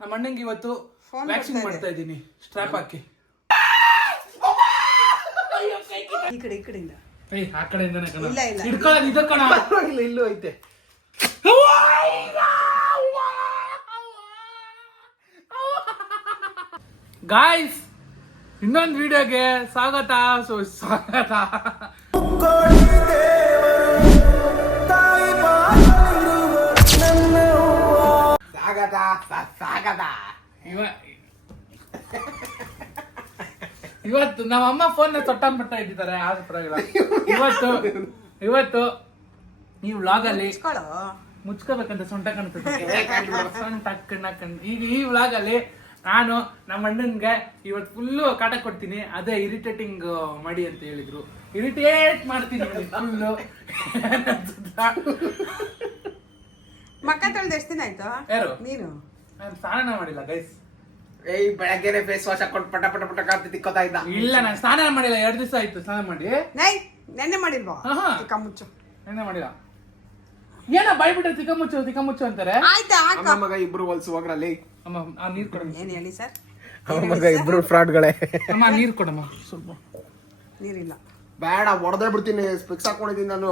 ನಮ್ಮ ಅಣ್ಣಂಗೆ ಇವತ್ತು ವ್ಯಾಕ್ಸಿನ್ ಮಾಡ್ತಾ ಇದ್ದೀನಿ. ಸ್ಟ್ರಾಪ್ ಹಾಕಿ. ಈ ಕಡೆ ಈ ಕಡೆಯಿಂದ. ಏಯ್ ಆ ಕಡೆಯಿಂದನೇ ಕಣ. ಇಲ್ಲ, ಇಲ್ಲ. ಹಿಡ್ಕೊಳ್ಳೋದು ಇದು ಕಣ. ಇಲ್ಲ ಇಲ್ಲೂ ಐತೆ. ಗಾಯ್ಸ್ ಇನ್ನೊಂದು ವಿಡಿಯೋಗೆ ಸ್ವಾಗತ. ಸೊ ಸ್ವಾಗತ. ಸಾಗದ. ಇವ ಇವತ್ತು ನಮ್ಮ ಅಮ್ಮ ಫೋನ್ ಸೊಟ್ಟಂಬಿಟ್ಟ ಇಟ್ಟಿದ್ದಾರೆ ಆದ್ರೂ ಪರವಾಗಿಲ್ಲ ಇವತ್ತು ಇವತ್ತು ಈ ವ್ಲಾಗ್ ಅಲ್ಲಿ ಮುಚ್ಕೋಬೇಕಂತ ಸೊಂಟ ಕಾಣ್ತದೆ. ಸೊಂಟ ಕಣ್ಣ ಕಣ್ ಈಗ ಈ ವ್ಲಾಗ್ ಅಲ್ಲಿ ನಾನು ನಮ್ಮ ಅಣ್ಣನ್ಗೆ ಇವತ್ತು ಫುಲ್ಲು ಕಾಟ ಕೊಡ್ತೀನಿ. ಅದೇ ಇರಿಟೇಟಿಂಗ್ ಮಾಡಿ ಅಂತ ಹೇಳಿದ್ರು. ಇರಿಟೇಟ್ ಮಾಡ್ತೀನಿ ಫುಲ್ಲು ಮಕ್ಕ ತೊಳ್ದು ಎಷ್ಟು ದಿನ ಆಯ್ತು? ಯಾರು? ನೀನು? ನಾನು ಸ್ನಾನ ಮಾಡಿಲ್ಲ ಗೈಸ್ ಏಯ್ ಬೆಳಗ್ಗೆನೆ ಫೇಸ್ ವಾಶ್ ಹಾಕೊಂಡು ಪಟ ಪಟ ಪಟ ಕಾಂತಿ ತಿಕ್ಕೋತಾ ಇದ್ದ. ಇಲ್ಲ ನಾನು ಸ್ನಾನ ಮಾಡಿಲ್ಲ ಎರಡು ದಿವಸ ಆಯ್ತು ಸ್ನಾನ ಮಾಡಿ. ನೈ ನೆನ್ನೆ ಮಾಡಿಲ್ವಾ? ಆಹಾ. ಚಿಕ್ಕ ಮುಚ್ಚು ಏನೇ ಮಾಡಿಲ್ಲ. ಏನೋ ಬಾಯ್ಬಿಟ್ರೆ ತಿಕ್ಕ ಮುಚ್ಚು ತಿಕ್ಕ ಮುಚ್ಚು ಅಂತಾರೆ. ಆಯ್ತಾ ಹಾಕ. ಅಮ್ಮ ಮಗ ಇಬ್ರು ಹೊಲ್ಸು ಹೋಗ್ರಲ್ಲಿ. ಅಮ್ಮ ಆ ನೀರ್ ಕೊಡಮ್ಮ ಏನ್ ಹೇಳಿ ಸರ್? ಅಮ್ಮ ಮಗ ಇಬ್ರು ಫ್ರಾಡ್ಗಳೇ. ಅಮ್ಮ ನೀರ್ ಕೊಡಮ್ಮ ಸ್ವಲ್ಪ. ನೀರಿಲ್ಲ. ಬೇಡ ಹೊಡೆದೇ ಬಿಡ್ತೀನಿ ಸ್ಪೆಕ್ಸ್ ಹಾಕೊಂಡಿದ್ದೀನಿ ನಾನು.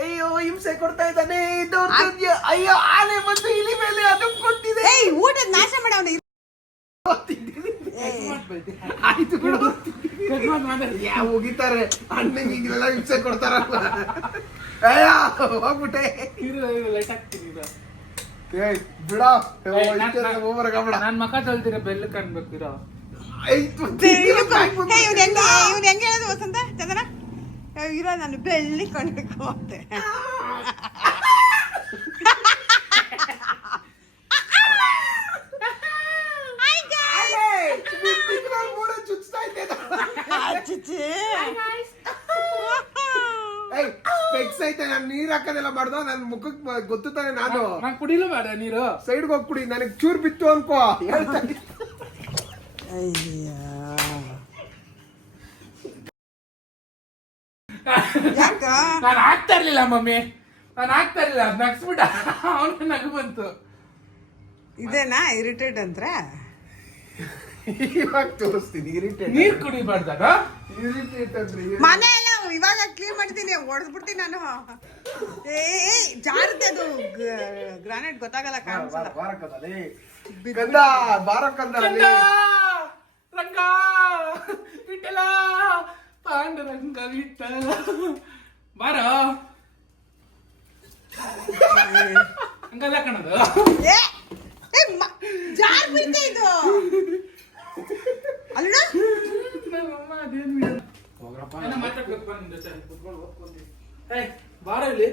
ಅಯ್ಯೋ ಹಿಂಸೆ ಕೊಡ್ತಾ ಇದ್ದಾನೆ. ದೌರ್ಜನ್ಯ. ಅಯ್ಯೋ ಆನೆ ಮತ್ತು ಇಲಿ ಮೇಲೆ ಅದು ಕೊಟ್ಟಿದೆ. ಏಯ್ ಊಟದ ನಾಶ ಮಾಡವನ ಆಯ್ತು ಬಿಡು. ಯಾವ ಹೋಗಿತಾರೆ ಅಣ್ಣಂಗೆ ಹಿಂಗೆಲ್ಲ ಹಿಂಸೆ ಕೊಡ್ತಾರಲ್ಲ ಅಯ್ಯ ಹೋಗ್ಬಿಟ್ಟೆ. ಏಯ್ ಬಿಡ. ಹೋಗ್ಬರ ಕಬಡ ನಾನ್ ಮಕ ತೊಳ್ದಿರ ಬೆಲ್ಲ ಕಾಣ್ಬೇಕಿರೋ ಆಯ್ತು. ಇವ್ನು ಹೆಂಗೆ ಹೇಳೋದು ವಸಂತ? ಚಂದನ? ಇರೋ ನಾನು ಬೆಳ್ಳಿ ಐತೆ ನಾನು ನೀರ್ ಹಾಕೋದೆಲ್ಲ ಮಾಡ್ದ ನನ್ ಮುಖಕ್ಕೆ ಗೊತ್ತು ತಾನೆ ನಾನು. ನಾನ್ ಕುಡಿಲು ಬೇಡ ನೀರು. ಸೈಡ್ಗೆ ಹೋಗ್ಬಿಡಿ ನನಗೆ ಚೂರ್ ಬಿತ್ತು ಅನ್ಕೋ. ಹೇಳ್ತಾ ಇದ್ದೀನಿ. ಅಯ್ಯ ಯಾಕ ನಾನು ಆಗ್ತಾ ಇರ್ಲಿಲ್ಲ ಮಮ್ಮಿ. ನಾನು ಆಗ್ತಾ ಇರ್ಲಿಲ್ಲ ನಗ್ಸ್ಬಿಟ್ಟ. ಅವನು ನಗು ಬಂತು. ಇದೇನಾ? ಇರಿಟೇಟ್ ಅಂತ್ರ? ಇವಾಗ ತೋರಿಸ್ತೀನಿ ಇರಿಟೇಟ್ ನೀರ್ ಕುಡಿಬಾರ್ದಾಗ ಇರಿಟೇಟ್ ಅಂದ್ರೆ ಮನೆ ಎಲ್ಲ ಇವಾಗ ಕ್ಲೀನ್ ಮಾಡ್ತೀನಿ ಹೊಡೆದ್ಬಿಡ್ತೀನಿ ನಾನು. ಏ ಏ, ಜಾರುತ್ತೆ ಅದು. ಗ್ರಾನೈಟ್ ಗೊತ್ತಾಗಲ್ಲ ಕಾಣಿಸಲ್ಲ. ಬಾರಕದಲ್ಲಿ ಗಂಧ ಬಾರಕ್ಕಂದಲ್ಲಿ ರಂಗ! ವಿಠಲ ಪಾಂಡುರಂಗ ವಿಠಲ ಬಾರ. ಹಂಗಲ್ಲ ಕಣದು. ಏ ಏ, ಮ- ಜಾರ್ ಬೀಳ್ತಾ ಇದು. ಅಲ್ಲ? ನಮ್ಮಮ್ಮ ಅದೇನ್ ಮಾತಾಡ್ಬೇಕು ಬಾ ನಿನ್ ಜೊತೆ. ಕುತ್ಕೊಂಡು. ಏಯ್, ಬಾರ ಇಲ್ಲಿ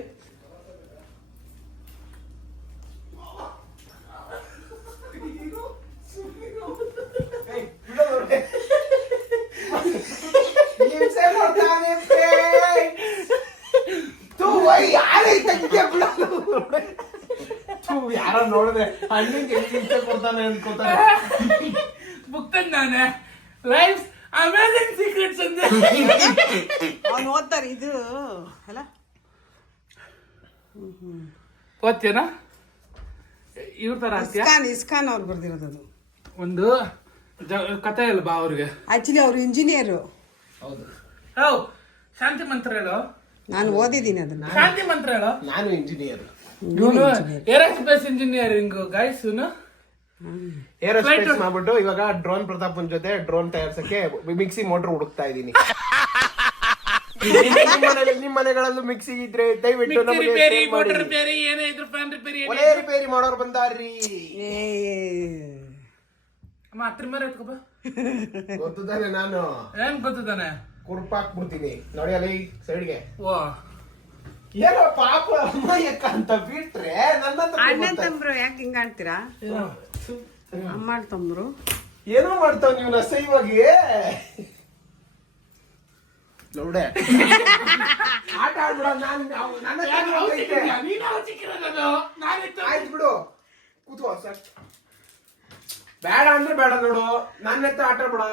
ಹಿಂಸೆ ಕೊಡ್ತಾನೆ ಪೇ. ತೂ, ವೈ, ಯಾರೇ ತಂಗಿಯ ಬಿಡು. ತೂ, ಯಾರೋ ನೋಡಿದ್ರೆ ಹಣ್ಣಿಗೆ ಹಿಂಸೆ ಕೊಡ್ತಾನೆ ಅನ್ಕೋತಾನೆ. ಬುಕ್ತನ್ ನಾನೇ. ಲೈಫ್ ಅಮೇಜಿಂಗ್ ಸೀಕ್ರೆಟ್ಸ್ ಅಂದೆ. ಅವ್ನು ಓದ್ತಾರೆ ಇದು ಅಲ್ಲ? ಓದ್ತೀಯನಾ? ಇವ್ರ ತರ ಹಾಕ್ತೀಯ ಇಸ್ಕಾನ್ ಇಸ್ಕಾನ್ ಅವ್ರು ಬರ್ದಿರೋದು ಅದು. ಒಂದು ಜ- ಕಥೆ ಅಲ್ಲ ಬಾ ಅವ್ರಿಗೆ? ಆಕ್ಚುಲಿ ಅವ್ರು ಇಂಜಿನಿಯರು ಹೌ ಶಾಂತಿ ಮಂತ್ರ ಹೇಳು. ನಾನು ಓದಿದ್ದೀನಿ ಅದನ್ನ. ಶಾಂತಿ ಮಂತ್ರ ಹೇಳು. ನಾನು ಇಂಜಿನಿಯರ್ ಇವನು ಏರೋಸ್ಪೇಸ್ ಇಂಜಿನಿಯರಿಂಗ್ ಗೈಸ್ ಇವನು ಏರೋಸ್ಪೇಸ್ ಮಾಡ್ಬಿಟ್ಟು ಇವಾಗ ಡ್ರೋನ್ ಪ್ರತಾಪನ್ ಜೊತೆ ಡ್ರೋನ್ ತಯಾರ್ಸಕ್ಕೆ ಮಿಕ್ಸಿ ಮೋಟರ್ ಹುಡುಕ್ತಾ ಇದ್ದೀನಿ. ನಿಮ್ಮ ಮನೆಗಳಲ್ಲೂ ಮಿಕ್ಸಿ ಇದ್ರೆ ದಯವಿಟ್ಟು ರಿಪೇರಿ ಮೋಟರ್. ರಿಪೇರಿ ಏನೇ ಇದ್ರು ಫ್ಯಾನ್ ರಿಪೇರಿ ರಿಪೇರಿ ಮಾಡೋರು ಬಂದಾರ್ರಿ. ಏ. ಅಮ್ಮ ಹತ್ರ ಮೇಲೆ ಗೊತ್ತು ನಾನು. ಏನ್ ಗೊತ್ತಾನೆ ಕುರ್ಪಾಕ್ಬಿಡ್ತೀನಿ ನೋಡಿ ಅಲ್ಲಿ ಸೈಡ್ಗೆ ಓ ಏನೋ ಪಾಪ ಅಮ್ಮ ಯಾಕ ಅಂತ ಬಿಟ್ರೆ ನನ್ನ ಹತ್ರ ಅಣ್ಣ ಗೊತ್ತಾಯ್ತು. ತಮ್ರು ಯಾಕೆ ಹಿಂಗ ಆಡ್ತೀರಾ? ಅಮ್ಮ ತಮ್ರು. ಏನೋ ಮಾಡ್ತಾವ್ ನೀವು ಅಸಹ್ಯವಾಗಿ ನೋಡೆ ಆಟ ಆಡ್ಬಿಡ ನಾನು ನನ್ನ. ಆಯ್ತು ಬಿಡು. ಕೂತ್ಕೋ ಸರ್. ಬೇಡ ಅಂದ್ರೆ ಬೇಡ ನೋಡು. ನನ್ನ ಹತ್ರ ಆಟ ಬಿಡ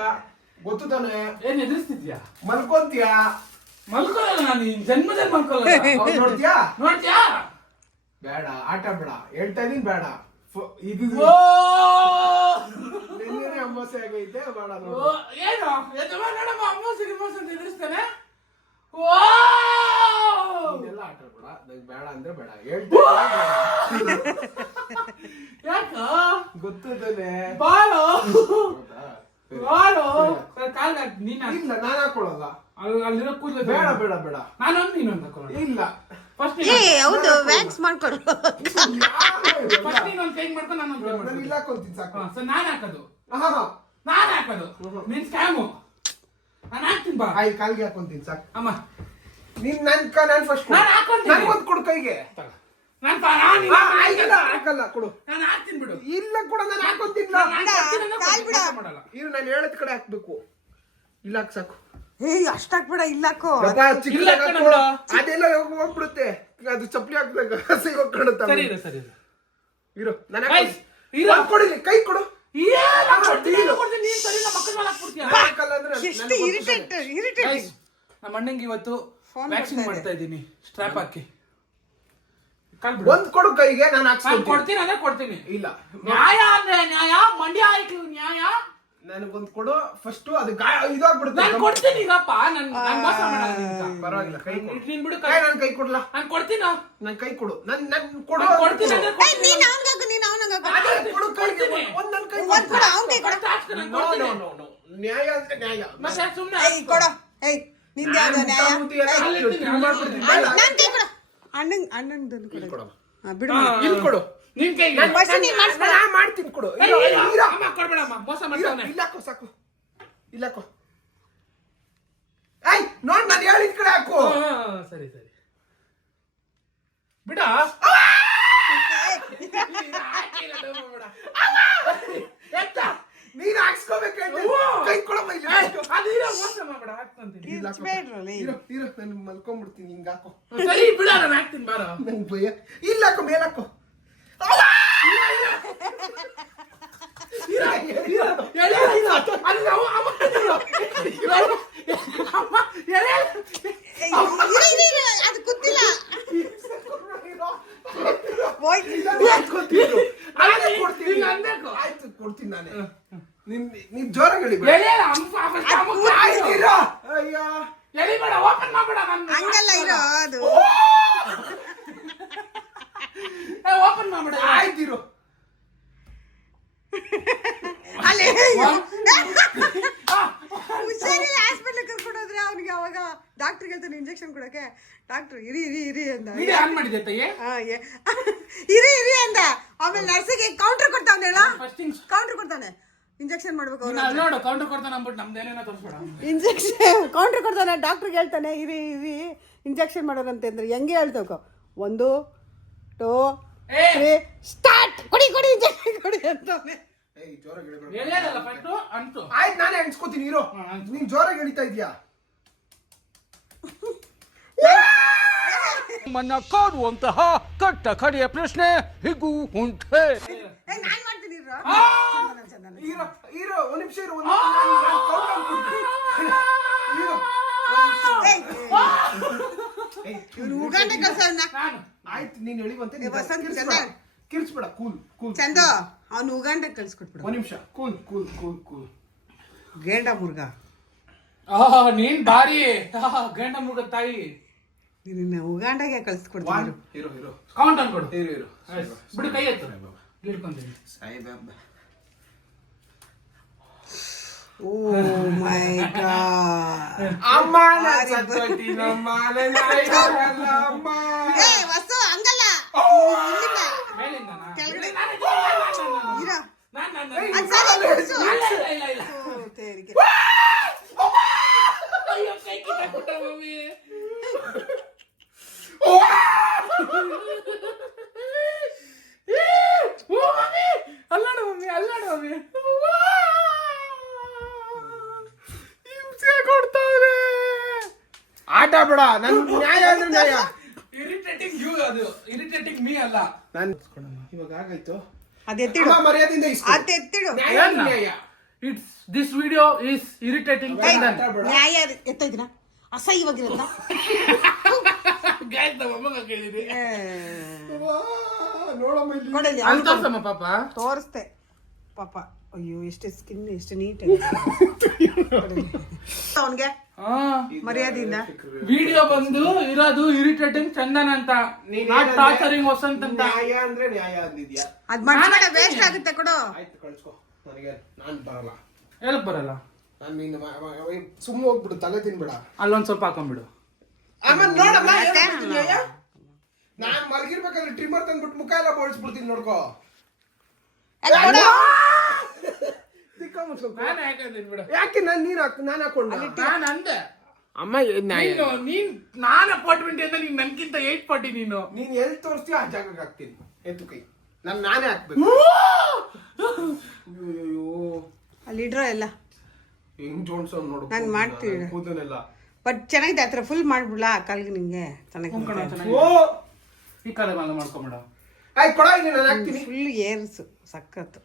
ಗೊತ್ತು ತಾನೆ? ಏನ್ ಎದುರಿಸ್ತಿದ್ಯಾ? ಮಲ್ಕೊಂತೀಯ? ಮಲ್ಕೊಳ್ಳಲ್ಲ ನಾನು ಈ ಜನ್ಮದಲ್ಲಿ ಮಲ್ಕೊಳ್ಳಲ್ಲ. ಅವ್ನ್ ನೋಡ್ತೀಯಾ? ನೋಡ್ತ್ಯಾ? ಬೇಡ ಆಟ ಬೇಡ. ಹೇಳ್ತಾ ಇದೀನಿ ಬೇಡ. ಫ- ಇದು ಓ! ನಿನ್ನೆನೆ ಅಮಾವಾಸ್ಯೆ ಆಗೈತೆ ಬೇಡ ನೋಡು. ಓ, ಏನು? ಯಜಮ ನೋಡಮ್ಮ ಅಮ್ಮ ಅಂತ ಎದುರಿಸ್ತಾನೆ? ಓ! ಇದೆಲ್ಲ ಆಟ ಬೇಡ ನಂಗೆ ಬೇಡ ಅಂದ್ರೆ ಬೇಡ. ಹೇಳ್ತಾ ಯಾಕ? ಗೊತ್ತದನೆ. ಬಾಳು ನೀನ್. ಇಲ್ಲ ನಾನು ಹಾಕೊಳ್ಳಲ್ಲ ಅಲ್ಲಿ ಅಲ್ಲಿರೋ ಕೂದಲು ಬೇಡ ಬೇಡ ಬೇಡ. ನಾನೊಂದು ನೀನೊಂದು ಹಾಕೊಳ್ಳೋಣ. ಇಲ್ಲ. ಫಸ್ಟ್ ಏ ಹೌದು ವ್ಯಾಕ್ಸ್ ಮಾಡ್ಕೊಡು ಫಸ್ಟ್ ನೀನೊಂದು ಚೇಂಜ್ ಮಾಡ್ಕೊಂಡು ನಾನೊಂದು ನಾನು ಮಾಡ್ಕೊಂಡು ಇಲ್ಲ ಹಾಕೊಂತೀನಿ ಸಾಕು. ಸೊ ನಾನು ಹಾಕೋದು. ಹಾ ಹಾ. ನಾನ್ ಹಾಕೋದು. ನಿನ್ ಸ್ಕ್ಯಾಮು. ನಾನು ಹಾಕ್ತೀನಿ ಬಾ. ಕಾಲ್ಗೆ ಹಾಕೊಂತೀನಿ ಸಾಕು. ಅಮ್ಮ. ನೀನ್ ನನ್ ಕ ನಾನ್ ಫಸ್ಟ್ ನಾನ್ ಹಾಕೊಂತೀನಿ. ನನ್ ಒಂದ್ ಕೊಡು ಕೈಗೆ. ನಾನು ನಾನು ಹಾಕಲ್ಲ ಕೊಡು. ನಾನು ಹಾಕ್ತೀನಿ ಬಿಡು. ಇಲ್ಲ ಕೂಡ ನಾನು. ಮಾಡಲ್ಲ. ಇದು ನಾನು ಹೇಳಿದ ಕಡೆ ಹಾಕ್ಬೇಕು. ಇಲ್ಲ ಹಾಕ್ ಸಾಕು ಏ ಅಷ್ಟಾಕ್ಬೇಡ ಇಲ್ಲಾಕೋ ಗೊತ್ತಾ, ಚಿಕ್ಕದಾಗ್ ಇಲ್ಲ ಕಣೋ. ಹಾಕು. ಅದೆಲ್ಲ ಹೋಗ್ಬಿಡುತ್ತೆ. ಅದು ಚಪ್ಪಲಿ ಹಾಕ್ಬೇಕು ಹಸಿ ಸರಿ ಇರು ಸರಿ ಇರು. ನಾನು Guys, ಇರು. ಕೊಡಿಲಿ ಕೈ ಕೊಡು. ನಮ್ಮ ಮಕ್ಕಳ ಮೇಲೆ ಹಾಕ್ಬಿಡ್ತೀಯ. ಹಾಕಲ್ಲ ಅಂದ್ರೆ ನನ್- ಎಷ್ಟು ಇರಿಟೇಟ್ ಇರಿಟೇಟ್ ನಮ್ಮ ಅಣ್ಣಂಗೆ ಇವತ್ತು ವ್ಯಾಕ್ಸಿನ್ ಮಾಡ್ತಾ ಇದ್ದೀನಿ. ಸ್ಟ್ರಾಪ್ ಹಾಕಿ. ಒಂದ್ ಕೊಡು ಕೈಗೆ ನಾನು ನಾನ್ ಕೊಡ್ತೀನಿ ಅಂದ್ರೆ ಕೊಡ್ತೀನಿ. ಇಲ್ಲ. ನ್ಯಾಯ ಅಂದ್ರೆ ನ್ಯಾಯ ಮಂಡ್ಯ ಆಯ್ತು ನ್ಯಾಯ. ನನಗೊಂದ್ ಕೊಡು ಫಸ್ಟ್ ಅದು ಗಾಯ ಇದಾಗ್ಬಿಡುತ್ತೆ. ನಾನ್ ಕೊಡ್ತೀನಿ ಈಗಪ್ಪ ನನ್ ನಾನ್ ಮೋಸ ಮಾಡಲ್ಲ ನಿನ್ಗೆ. ಪರವಾಗಿಲ್ಲ ಕೈ ಕೊಡು. ನೀನ್ ಬಿಡು ಕೈ ನನ್ ಕೈ ಕೊಡ್ಲಾ? ನಾನು ಕೊಡ್ತೀನಿ? ನನ್ ಕೈ ಕೊಡು. ನನ್ ನನ್ ಕೊಡು ನಾನ್ ಕೊಡ್ತೀನಿ ಅಂದ್ರೆ ಏ ನೀನ್ ಅವನ್ಗಾಗು ನೀನ್ ಅವನಿಗಾಗು ಅದೇ ಕೊಡು ಕೈಗೆ ಕೊಡ್ತೀನಿ. ಒಂದ್ ನನ್ ಕೈ ಒಂದ್ ಕೊಡು ಅವ್ನ್ ಕೈ ಕೊಡು. ಹಾಕ್ಸ್ಕೊ, ನಾನ್ ನೋ ಕೊಡ್ತೀನಿ. ನೋ ನೋ ನೋ ನ್ಯಾಯ ಅಂದ್ರೆ ನ್ಯಾಯ. ಮತ್ತೆ ಸುಮ್ನೆ ಏಯ್ ಕೊಡು. ಏಯ್ನಿಂದ ಯಾವ್ದು ನ್ಯಾಯ. ಬೇಡ. ನಾನ್ ಕೈ ಕೊಡು. ಅಣ್ಣನ್ ಅಣ್ಣಂದನ್ನು ಕೊಡು. ಹಾ ಬಿಡು. ಇಲ್ಲಿ ಕೊಡು. ನಿನ್ ಕೈ ಫಸ್ಟ್ ನೀನ್ ಮಾಡಿಸ್ಬೇಡ. ನಾನ್ ಮಾಡ್ತೀನಿ ಕೊಡು. ಅಮ್ಮ ಕೊಡ್ಬೇಡಮ್ಮ. ಮೋಸ ಇಲ್ಲ ಹಾಕು ಸಾಕು. ಇಲ್ಲ ಹಾಕು ಏಯ್ ನೋಡ್ ನಾನು ಹೇಳಿದ ಕಡೆ ಹಾಕು. ಸರಿ ಸರಿ. ಬಿಡ ನೀನ್ ಹಾಕ್ಸ್ಕೋಬೇಕು ಕೈ ಕೊಡಮ್ಮ ಇಲ್ಲಿ ಅದಿರೋ ಮೋಸ ಮಾಡ್ಬೇಡ ಹಾಕ್ತಂತೀನಿ ಇಲ್ಲ ಹಾಕು. ಕಿರ್ಚ್ಬೇಡ್ರಲ್ಲ, ಏಯ್. ಇರು ಇರು ಮಲ್ಕೊಂಡ್ಬಿಡ್ತೀನಿ ಹಿಂಗ್ ಹಾಕು. ಸರಿ ಬಿಡ ನಾನು ಹಾಕ್ತೀನಿ ಬಾರ. ನಂಗೆ ಭಯ. ಇಲ್ಲ ಹಾಕೋ ಮೇಲಾಕೋ ಅದು ಗೊತ್ತಿಲ್ಲ. ಆಯ್ತು ಕೊಡ್ತೀನಿ. ನಾನೇ. ಅಯ್ಯ ಆಯ್ತು. ಇರು. ಅಯ್ಯೋ. ಎಳಿಬೇಡ ಓಪನ್ ಮಾಡ್ಬೇಡ ಹಂಗಲ್ಲ ಇರೋ ಅದು ಓಪನ್ ಮಾಡ್ಬೇಡ ಆಯ್ತು ಇರು ಅಲ್ಲಿ ಹುಷಾರಿಲ್ಲ ಹಾಸ್ಪಿಟ್ಲ್ ಕರ್ಕೊಂಡು ಹೋದ್ರೆ ಅವ್ನಿಗೆ ಅವಾಗ ಡಾಕ್ಟರ್ ಹೇಳ್ತಾನೆ ಇಂಜೆಕ್ಷನ್ ಕೊಡಕ್ಕೆ ಡಾಕ್ಟರ್ ಇರಿ ಇರಿ ಇರಿ ಅಂದ ವಿಡಿಯೋ ಆನ್ ಮಾಡಿದೆ ತಾಯಿ ಆ, ಏ- ಇರಿ ಇರಿ ಅಂದ ಆಮೇಲೆ ನರ್ಸಿಗೆ ಕೌಂಟರ್ ಕೊಡ್ತಾವನೆ ಹೇಳ ಫಸ್ಟ್ ಥಿಂಗ್ಸ್ ಕೌಂಟರ್ ಕೊಡ್ತಾನೆ ಇಂಜೆಕ್ಷನ್ ಮಾಡ್ಬೇಕು ಅವರು ನೋಡು ಕೌಂಟರ್ ಕೊಡ್ತಾನೆ ಅಂದ್ಬಿಟ್ಟು ನಮ್ದೇನೇನೋ ತೋರಿಸ್ಬೇಡ. ಇಂಜೆಕ್ಷನ್ ಕೌಂಟರ್ ಕೊಡ್ತಾನೆ ಡಾಕ್ಟ್ರಿಗೆ ಹೇಳ್ತಾನೆ ಇವಿ ಇರಿ ಇಂಜೆಕ್ಷನ್ ಮಾಡೋರಂತೆ ಅಂದ್ರೆ ಹೆಂಗೆ ಹೇಳ್ತೇವೆ ಒಂದು ಟೂ ಏ! ತ್ರೀ ಸ್ಟಾರ್ಟ್ ಕೊಡಿ ಕೊಡಿ ಇಂಜೆಕ್ಷನ್ ಕೊಡಿ ಅಂತಾನೆ. ಏಯ್ ಜೋರಾಗಿ ಹೇಳ್ಬೇಡ. ಎಳೆಯಲ್ಲ ಫಸ್ಟ್ ಅಂಟು. ಆಯ್ತು ನಾನೇ ಅನ್ಸ್ಕೋತೀನಿ ಇರೋ. ನೀನ್ ಜೋರಾಗಿ ಎಳಿತಾ ಇದೀಯಾ? ಮನ್ನ ಕಾಡುವಂತಹ ಕಟ್ಟ ಕಡೆಯ ಪ್ರಶ್ನೆ ಹಿಗೂ ಉಂಟೆ. ಏ ನಾನ್ ಮಾಡ್ತೀನಿ. ಇರು. ಇರೋ ಒಂದ್ ನಿಮಿಷ ಇರು ಒಂದ್. ಇರು ಉಗಾಂಡ ಕಳ್ಸವ್ನ ಆಯ್ತು ನೀನ್ ಎಳಿವಂತೆ ಕಿರ್ಸ್ಬೇಡ ಚಂದ. ಕಿರ್ಸ್ಬೇಡ ಕೂಲ್ ಕೂಲ್ ಚಂದ ಅವನು ಉಗಾಂಡ ಕಳ್ಸ್ಕೊಟ್ಬಿಡ. ಒಂದ್ ನಿಮಿಷ ಕೂಲ್ ಕೂಲ್ ಕೂಲ್ ಕೂಲ್. ಗೇಂಡ ಮುರ್ಗ. ಆ ನೀನ್ ಬಾರಿ. ಗೇಂಡ ಮುರ್ಗ ತಾಯಿ. ನಿನ್ನ ಉಗಾಂಡಗೆ ಕಳ್ಸ್ಕೊಡ್ತೀನಿ ಕೌಂಟ್ ಅನ್ಕೊಡು ಇರು ಇರು. ಬಿಡು ಕೈ ಎತ್ತು. ಹಿಡ್ಕೊಂತೀನಿ ಸಾಯಿಬಾಬಾ ಓ ಮೈ ಗಾಡ್ ಅಮ್ಮ ನಾನ್ ಸತ್ತೋಯ್ತೀನಮ್ಮ, ನನ್ನ ಆಯ್ತಲ್ಲ ಅಮ್ಮ. ಏ ವಸ್ತು ಹಂಗಲ್ಲ ಇಲ್ಲಿಂದ ಮೇಲಿಂದನಾ? ಕೆಳಗಡೆ. ನಾನು ಇದ್ದೀನಿ, ನಾನು, ನಾನು, ನಾನು. ಇರ ನಾನು, ನಾನು, ನಾನು. ಅದ್ ಸರಿ ಕೂರ್ಸು. ಇಲ್ಲ, ಇಲ್ಲ, ಇಲ್ಲ, ಇಲ್ಲ. ಓ, ತೇರಿಗೆ. ಅಯ್ಯೋ, ಕೈ ಕಿತ್ತಾಕ್ಬಿಟ್ಟ ಮಮ್ಮಿ. ಓ, ಮಮ್ಮಿ. ಅಲ್ಲಾಡು ಮಮ್ಮಿ ಅಲ್ಲಾಡು ಮಮ್ಮಿ. ಹಿಂಸೆ ಕೊಡ್ತಾವ್ರೆ. ಆಟ ಬೇಡ ನನ್ ನ್ಯಾಯ ಅಂದ್ರೆ ನ್ಯಾಯ. ಇರಿಟೇಟಿಂಗ್ ಯು ಅದು. ಇರಿಟೇಟಿಂಗ್ ಮೀ ಅಲ್ಲ. ನಾನು ಇವಾಗ ಆಗಾಯ್ತು. ಅದ್ ಎತ್ತಿಡು. ಅಮ್ಮ ಮರ್ಯಾದೆಯಿಂದ ಇಸ್ಕೊ. ಅದ್ ಎತ್ತಿಡು. ನ್ಯಾಯ ಅಂದ್ರೆ ನ್ಯಾಯ. It's this video is irritating ಏಯ್. ನ್ಯಾಯ ಎತ್ತಿದ್ರ ಅಸಹ್ಯವಾಗಿರತ್ತ ಕೇಳಿದ್ರಿ ಏ, ಅವ್ವಾ, ನೋಡಮ್ಮ ಇಲ್ಲಿ. ತೋರ್ಸಮ್ಮ ಪಾಪ. ತೋರಿಸ್ದೆ ಪಾಪ ಅಯ್ಯೋ ಎಷ್ಟು ಸ್ಕಿನ್ ಎಷ್ಟು ನೀಟ್ ಅವನ್ಗೆ ಹಾ. ಮರ್ಯಾದೆಯಿಂದ. ವಿಡಿಯೋ ಬಂದು ಇರೋದು ಇರಿಟೇಟಿಂಗ್ ಚಂದನ್ ಅಂತ. ನಾಟ್? ಟಾರ್ಚರಿಂಗ್ ವಸಂತ್ ಅಂತ. ನ್ಯಾಯ ಅಂದ್ರೆ ನ್ಯಾಯ ಅಂದಿದ್ಯಾ? ಅದ್ ಮಡ್ಬೇಡ ವೇಸ್ಟ್ ಆಗುತ್ತೆ ಕೊಡು. ಆಯ್ತು ಕಳ್ಸ್ಕೊ. ನನಗೆ ನಾನ್ ಬರಲ್ಲ. ಹೇಳಕ್ ಬರಲ್ಲ? ನಾನು ನೀನು ಸುಮ್ಮನೆ ಹೋಗ್ಬಿಡು ತಲೆ ತಿನ್ಬೇಡ. ಅಲ್ಲೊಂದ್ ಸ್ವಲ್ಪ ಹಾಕೊಂಡ್ಬಿಡು. ಆಮೇಲೆ ನೋಡಮ್ಮ ಏನ್ ಮತ್ತೆ? ಮಾಡ್ತೀನಿ ಅಯ್ಯ? ನಾನ್ ಮಲಗಿರ್ಬೇಕಾದ್ರೆ ಟ್ರಿಮ್ಮರ್ ತಂದ್ಬಿಟ್ಟು ಮುಖ ಎಲ್ಲ ಬೋಳಿಸ್ಬಿಡ್ತೀನಿ ನೋಡ್ಕೋ. ನಾನು ಬಿಡು ಯಾಕೆ ನಾನು ನೀನ್ ಹಾಕ್ ನಾನು ಹಾಕೊಂಡ ನಾನು ಅಂದೆ. ಅಮ್ಮ ನೀನು ನೀನ್ ನಾನು ಅಪಾರ್ಟ್ಮೆಂಟ್ ಅಂತ ನೀನ್ ನನ್ಕಿಂತ ಏಟ್ ಪಟ್ಟಿ ನೀನು. ನೀನ್ ಎಲ್ಲಿ ತೋರಿಸ್ತೀಯ ಆ ಜಾಗಕ್ಕೆ ಹಾಕ್ತೀನಿ. ಎತ್ತು ಕೈ. ನಾನು ನಾನೇ ಹಾಕ್ಬೇಕು. ಅಯ್ಯೋ ಅಲ್ಲಿ ಇಡ್ರೋ ಎಲ್ಲ. ಹೆಂಗ್ ಜೋಡ್ಸೋನ್ ನೋಡು ನಾನ್ ಮಾಡ್ತೀನಿ. ಕೂದಲೆಲ್ಲ. ಬಟ್ ಚೆನ್ನಾಗಿದೆ ಆ ಥರ ಫುಲ್ ಮಾಡ್ಬಿಡ್ಲಾ ಕಲ್ಗೆ ನಿಂಗೆ? ಚೆನ್ನಾಗಿ ಓ ಈ ಕಡೆ ಬಂದ ಮಾಡ್ಕೊಂಬಿಡ. ಆಯ್ತು ಕೊಡ ಇಲ್ಲಿ ನಾನು ಹಾಕ್ತೀನಿ. ಫುಲ್ ಏರ್ಸು ಸಖತ್ತು.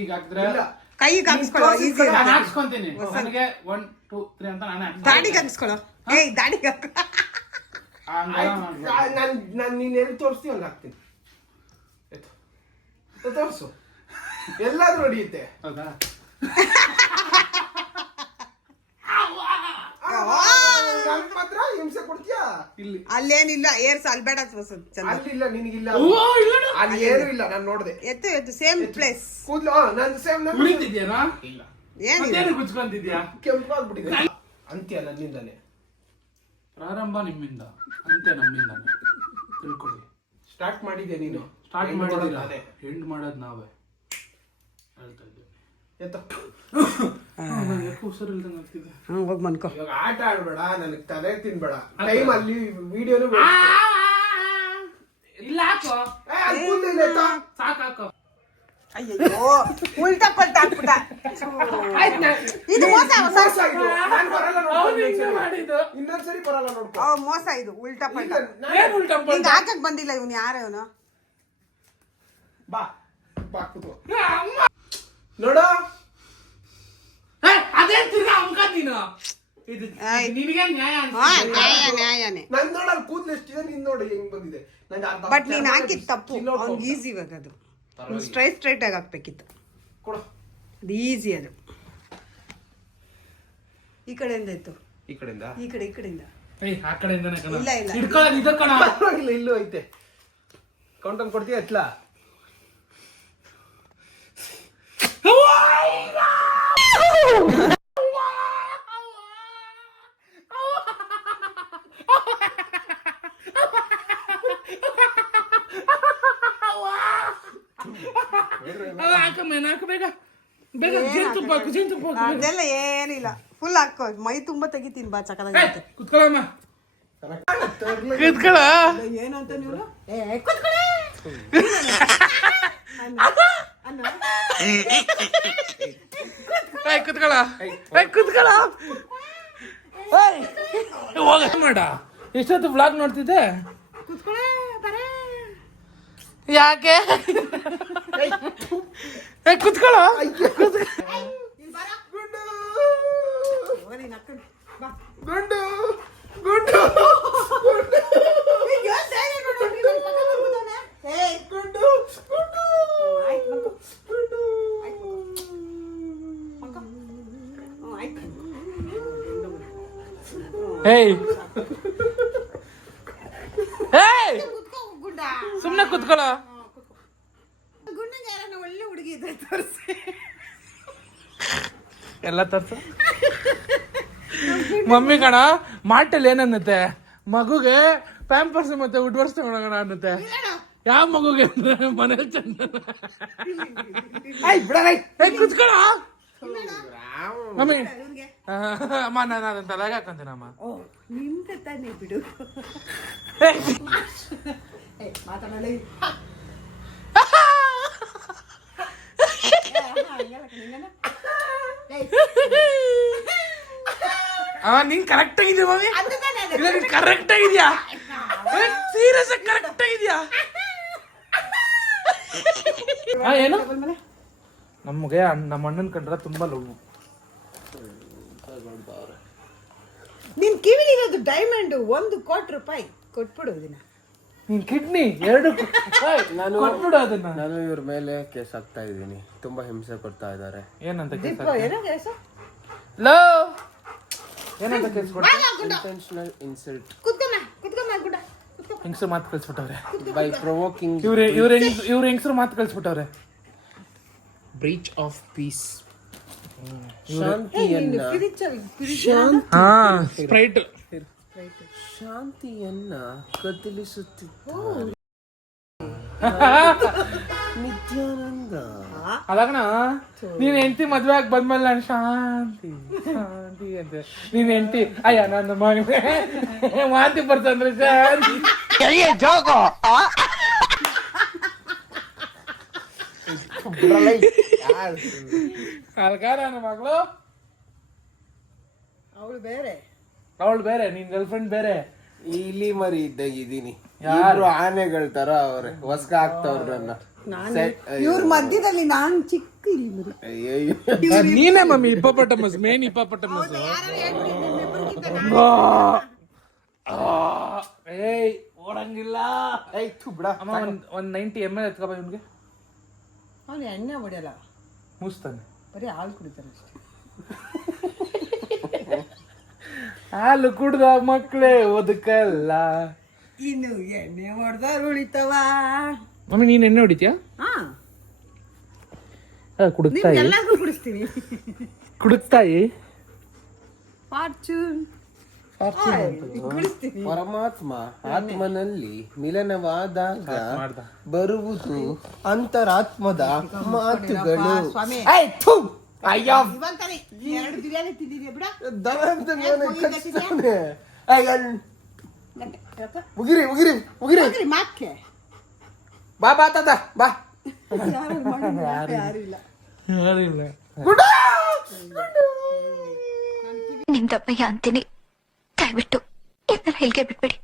ಈಗ ಹಾಕಿದ್ರೆ ಇಲ್ಲ. ಕೈಗೆ ಹಾಕ್ಸ್ಕೊಳ್ಳೋ ಈಸಿ ನಾನು ಹಾಕ್ಸ್ಕೊಂತೀನಿ. ನನಗೆ ಒನ್ ಟೂ ತ್ರೀ ಅಂತ ನಾನು ಹಾಕ್ಸ್ಕೊಂತೀನಿ. ದಾಡಿಗೆ ಹಾಕ್ಸ್ಕೊಳ್ಳೋ. ಏಯ್ ದಾಡಿಗೆ ಹಾಕ. ನಾನು ನಾನು ನೀನು ಎಲ್ಲಿ ತೋರಿಸ್ತೀವಿ ಅಲ್ಲಿ ಹಾಕ್ತೀನಿ. ತೋರಿಸು. ಎಲ್ಲಾದ್ರೂ ಹೊಡಿಯುತ್ತೆ. ಹೌದಾ ನನ್ ಮಾತ್ರ ಹಿಂಸೆ ಕೊಡ್ತೀಯಾ? ಇಲ್ಲಿ. ಅಲ್ಲೇನಿಲ್ಲ ಏರ್ಸ್ ಅಲ್ಲಿ ಬೇಡ ತೋರ್ಸೋದು ಚಂದ. ಅಲ್ಲಿಲ್ಲ ನಿನಗಿಲ್ಲ. ಓ ಇಲ್ಲ ನೋಡು. ಅಲ್ಲಿ ಏನು ಇಲ್ಲ ನಾನು ನೋಡಿದೆ. ಎತ್ತು ಎತ್ತು ಸೇಮ್ ಪ್ಲೇಸ್ ಕೂದ್ಲು ನಾನು ಸೇಮ್ ನನ್ ಉಳಿತಿದ್ಯಾನಾ ಇಲ್ಲ. ಏನಿಲ್ಲ. ಮತ್ತೇನು ಕುಚ್ಕೊಂತಿದ್ಯಾ ಕೆಂಪು ಆಗ್ಬಿಟ್ಟಿದೆ. ಅಂತ್ಯ ನನ್ನಿಂದಾನೆ. ಪ್ರಾರಂಭ ನಿಮ್ಮಿಂದ ಅಂತ್ಯ ನಮ್ಮಿಂದ ತಿಳ್ಕೊಳ್ಳಿ. ಸ್ಟಾರ್ಟ್ ಮಾಡಿದ್ಯಾ ನೀನು? ಸ್ಟಾರ್ಟ್ ಮಾಡಿದಿರ ಮಾಡೋದು ಎಂಡ್ ಮಾಡೋದು ನಾವೇ. ಹೇಳ್ತಾ ಇದ್ದೀನಿ. ಎತ್ತು. ಹುಷಾರಿಲ್ದಂಗೆ ಆಗ್ತಿದೆ? ಹೋಗಿ ಮನ್ಕೋ. ಇವಾಗ ಆಟ ಆಡ್ಬೇಡ ನನಗೆ ತಲೆ ತಿನ್ಬೇಡ. ಟೈಮ್ ಅಲ್ಲಿ ವಿಡಿಯೋನು ಇಲ್ಲ ಹಾಕೋ. ಅಯ್ಯೋ ಉಲ್ಟಾ ಪಲ್ಟಾ ಹಾಕ್ಬಿಟ್ಟ ಇದು ಮೋಸ ಇನ್ನೊಂದ್ಸರಿ ಬರಲ್ಲ ನೋಡ್ಕೊ. ಮೋಸ ಇದು ಉಲ್ಟಾ ಪಲ್ಟಾ. ಏನ್ ಉಲ್ಟಾ ಪಲ್ಟಾ? ಹಿಂಗ ಹಾಕಕ್ ಬಂದಿಲ್ಲ ಇವನು ಯಾರ ಇವನು? ಬಾ ನೋಡು. ಅದೇ ತಿರ್ಗಾ ಅಮ್ಕ ನೀನು. ಇದು ಆಯ್. ನಿನಗೆ ನ್ಯಾಯ ಹಾ ಅನ್ಸುತ್ತೆ. ನ್ಯಾಯ ನ್ಯಾಯನೇ. ನನ್ ನೋಡಲ್ ಕೂದ್ಲು ಎಷ್ಟಿದೆ ನೀನ್ ನೋಡಿ ಹೆಂಗ್ ಬಂದಿದೆ. ನಂಗೆ ಅರ್ಧ ಬಟ್ ನೀನ್ ಹಾಕಿದ್ ತಪ್ಪು. ಚಿನ್ನೋಡ್ ಅವ್ನಿಗೆ ಹೋಗ್ತಾ. ಈಸಿ ಇವಾಗ ಅದು. ಸ್ಟ್ರೈಟ್ ಸ್ಟ್ರೈಟ್ ಆಗಿ ಹಾಕ್ಬೇಕಿತ್ತು. ಕೊಡು. ಅದು ಈಸಿ ಅದು. ಈ ಕಡೆಯಿಂದ ಇತ್ತು ಈ ಕಡೆಯಿಂದ? ಈ ಕಡೆ ಈ ಕಡೆಯಿಂದ. ಏಯ್, ಆ ಕಡೆಯಿಂದನೇ ಕಣ. ಇಲ್ಲ, ಇಲ್ಲ. ಹಿಡ್ಕೊಳ್ಳೋದು ಇದು ಕಣ. ಪರವಾಗಿಲ್ಲ ಇಲ್ಲೂ ಐತೆ. ಕೌಂಟನ್ ಕೊಡ್ತೀಯ ಎತ್ಲಾ ಅದು ಹಾಕಮ್ಮ ಹಾಕು ಬೇಗ? ಬೇಗ ಜೇನುತುಪ್ಪ ಹಾಕು ಜೇನುತುಪ್ಪ ಹಾಕು. ಅದೆಲ್ಲ ಏನಿಲ್ಲ. ಫುಲ್ ಹಾಕೋ ಮೈ ತುಂಬಾ ತೆಗಿತೀನಿ ಬಾ ಏಯ್, ಚಕ್ಕದಾಗಿರುತ್ತೆ ಕುತ್ಕೊಳ್ಳಮ್ಮ. ಕುತ್ಕೊಳ್ಳ? ಏನಂತ ನೀವು ಏ ಕೂತ್ಕೊಳ್ಳಿ. ಕುತ್ಕೊಳ್ಳ. ಹೋಗ ಮಾಡ. ಎಷ್ಟೊತ್ತು ಬ್ಲಾಗ್ ನೋಡ್ತಿದ್ದೆ? ಯಾಕೆ? ಕುತ್ಕೊಳ್ಳ. ಗುಂಡು. ಗುಂಡು. ಗುಂಡು ಅಯ್ಯೋ, ಸುಮ್ನೆ ಕುತ್ಕೊಳ್ಳ. ಯಾರನ್ನ ಒಳ್ಳೆ ಹುಡುಗಿ ಇದೆ ತೋರಿಸಿ. ಎಲ್ಲ ತರ್ಸ. ಮಮ್ಮಿ ಕಣ ಮಾಟಲ್ ಏನನ್ನತ್ತೆ? ಮಗುಗೆ ಪ್ಯಾಂಪರ್ಸ್ ಮತ್ತೆ ಉಡ್ವರ್ಸ್ ತಗೊಳಗಣ ಅನ್ನತ್ತೆ. ಯಾವ ಮಗುಗೆ ಅಂದ್ರೆ ಮನೆ ಚಂದ ಕುತ್ಕೊಳ ಮಮ್ಮಿ. ಅಮ್ಮ ನಾನು ಅದನ್ನ ತಲೆಗೆ ಹಾಕೊಂತೀನಮ್ಮ ನಿಮ್ಗೆ ತಾನೇ ಬಿಡು. ಏ ಆ ನೀನ್ ಕರೆಕ್ಟ್ ಆಗಿದ್ಯಾ ಮಮ್ಮಿ ಇಲ್ಲ ನೀನ್ ಕರೆಕ್ಟ್ ಆಗಿದ್ಯಾ? ಸೀರಿಯಸ್ ಕರೆಕ್ಟ್ ಆಗಿದ್ಯಾ? ಆ, ಏನು? ನಮಗೆ ನಮ್ಮ ಅಣ್ಣನ ಕಂಡ್ರೆ ತುಂಬಾ ಲವ್ ನಿನ್ ಕಿವಿಲಿರೋದು ಡೈಮಂಡ್ ಒಂದು ಕೋಟಿ ರೂಪಾಯಿ ಕೊಟ್ಬಿಡು ಇದನ್ನ. ನಿನ್ ಕಿಡ್ನಿ ಎರಡು ನಾನು ಕೊಟ್ಬಿಡು ಅದನ್ನ. ನಾನು ಇವ್ರ ಮೇಲೆ ಕೇಸ್ ಹಾಕ್ತಾ ಇದ್ದೀನಿ. ತುಂಬಾ ಹಿಂಸೆ ಕೊಡ್ತಾ ಇದ್ದಾರೆ. ಏನಂತ ಕೇಸ್ ಲೋ ಏನಂತ ಕೇಸ್ ಇಂಟೆನ್ಷನಲ್ ಇನ್ಸಲ್ಟ್ ಹೆಂಗಸರು ಮಾತು ಕಳ್ಸ್ಬಿಟ್ಟವ್ರೆ? ಬೈ ಪ್ರೊವೋಕಿಂಗ್ ಇವ್ರೆ ಇವ್ರ ಇವ್ರ ಹೆಂಗಸರು ಮಾತು ಕಳ್ಸ್ಬಿಟ್ಟವ್ರೆ? ಬ್ರೀಚ್ ಆಫ್ ಪೀಸ್ ಶಾಂತಿಯನ್ನ ಹಾ ಸ್ಪ್ರೈಟ್ ಶಾಂತಿಯನ್ನ ಕದಲಿಸುತ್ತಿದ್ದಾರೆ. ನಿತ್ಯಾನಂದ. ಅದಾಗಣ ನೀನ್ ಹೆಂಡತಿ ಮದ್ವೆ ಆಗಿ ಬಂದ್ಮೇಲೆ ನಾನು ಶಾಂತಿ ಶಾಂತಿ ಅಂತ. ನೀನ್ ಹೆಂಡತಿ ಅಯ್ಯ ನನ್ನ ಮನೆ. ಮಾತಿ ಬರ್ತಂದ್ರೆ ಶಾಂತಿ. ಅಲ್ಕ ನನ್ನ ಮಗಳು. ಅವಳು ಬೇರೆ. ಅವಳು ಬೇರೆ ನಿನ್ ಗರ್ಲ್ ಫ್ರೆಂಡ್ ಬೇರೆ. ಇಲಿ ಮರಿ ಇದ್ದಾಗ ಇದೀನಿ. ಯಾರು? ಆನೆಗಳ ತರ ಅವ್ರೆ ಹೊಸ್ಕ ಹಾಕ್ತವ್ರ ನನ್ನ. ಇವ್ರ ಮಧ್ಯದಲ್ಲಿ ನಾನ್ ಚಿಕ್ಕ ಇಲ್ಲಿ ಮರಿ. ನೀನೇ ಮಮ್ಮಿ ಇಪ್ಪಪಟ್ಟಮಸ್ ಮೇನ್ ಇಪ್ಪಪಟ್ಟಮಸ್ ಏಯ್ ಓಡಂಗಿಲ್ಲ. ಏಯ್ ಥು ಬಿಡ ಅಮ್ಮ ಒಂದ್ ಒಂದ್ ನೈಂಟಿ ಎಂ ಎಲ್ ಎತ್ಕೊಬ ಇವ್ನಿಗೆ? ಅವ್ನು ಎಣ್ಣೆ ಹೊಡೆಯಲ್ಲ. ಮುಸ್ತಾನೆ. ಬರೀ ಹಾಲು ಕುಡಿತಾನೆ ಅಷ್ಟೇ. ಹಾಲು ಕುಡ್ದ ಮಕ್ಳೆ ಒದಕಲ್ಲ ಇನ್ನು ಎಣ್ಣೆ ಹೊಡೆದವ್ರು ಉಳಿತವ. ಮಮ್ಮಿ ನೀನ್ ಎಣ್ಣೆ ಹೊಡಿತೀಯಾ? ಹಾ. ಕುಡುಕ್ತಾಯಿ ಎಲ್ಲರಿಗೂ ಕುಡಿಸ್ತೀನಿ ಕುಡುಕ್ತಾಯಿ ಫಾರ್ಚೂನ್. ಕುಡಿಸ್ತೀನಿ ಪರಮಾತ್ಮ ಆತ್ಮನಲ್ಲಿ ಮಿಲನವಾದಾಗ ಬರುವುದು ಅಂತರಾತ್ಮದ ಮಾತುಗಳು. ಸ್ವಾಮಿ! ಅಯ್ಯೋ. ಇವಂತಾನೆ ಎರಡು ಬಿರಿಯಾನಿ ತಿಂದಿದ್ಯಾ ಬಿಡ. ಮುಗಿರಿ ಮುಗಿರಿ ಮುಗಿರಿ ಬಾ ಬಾ ಬಾ ತಾತ ಬಾ. ಯಾರಿಲ್ಲ ಯಾರಿಲ್ಲ ನಿಮ್ ದಪ್ಪಯ್ಯ ಅಂತೀನಿ. ದಯವಿಟ್ಟು ಇದನ್ನ ಇಲ್ಲಿಗೆ ಬಿಟ್ಬಿಡಿ.